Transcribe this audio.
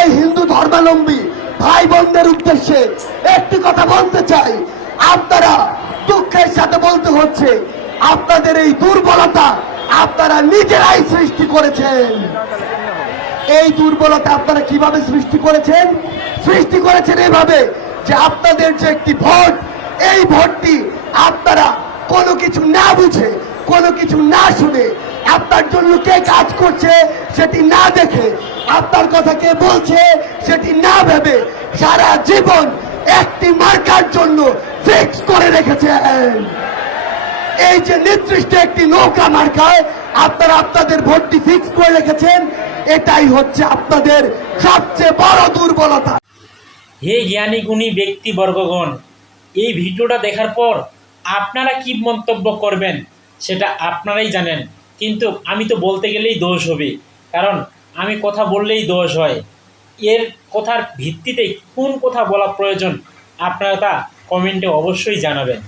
এই হিন্দু ধর্মাবলম্বী ভাই বোনদের উদ্দেশ্যে একটি কথা বলতে চাই। আপনারা দুঃখের সাথে বলতে হচ্ছে, আপনাদের এই দুর্বলতা আপনারা নিজেরাই সৃষ্টি করেছেন। এই দুর্বলতা আপনারা কীভাবে সৃষ্টি করেছেন? সৃষ্টি করেছেন এভাবে যে আপনাদের যে একটি ভোট, এই ভোটটি আপনারা কোনো কিছু না বুঝে, কোনো কিছু না শুনে আপনার জন্য কে কাজ করছে সেটি না দেখে, আপনার কথা কে বলছে সেটি না ভেবে সারা জীবন একটি মার্কার জন্য ফিক্স করে রেখেছেন। এই যে নির্দিষ্ট একটি নৌকা মার্কায় আপনারা আপনাদের ভোটটি ফিক্স করে রেখেছেন, এটাই হচ্ছে আপনাদের সবচেয়ে বড় দুর্বলতা। হে জ্ঞানী গুণী ব্যক্তিবর্গগণ, এই ভিডিওটা দেখার পর আপনারা কি মন্তব্য করবেন সেটা আপনারাই জানেন। কিন্তু আমি তো বলতে গেলেই দোষ হবে। কারণ আমি কথা বললেই দোষ হয়। এর কথার ভিত্তিতে কোন কথা বলা প্রয়োজন, আপনারা তা কমেন্টে অবশ্যই জানাবেন।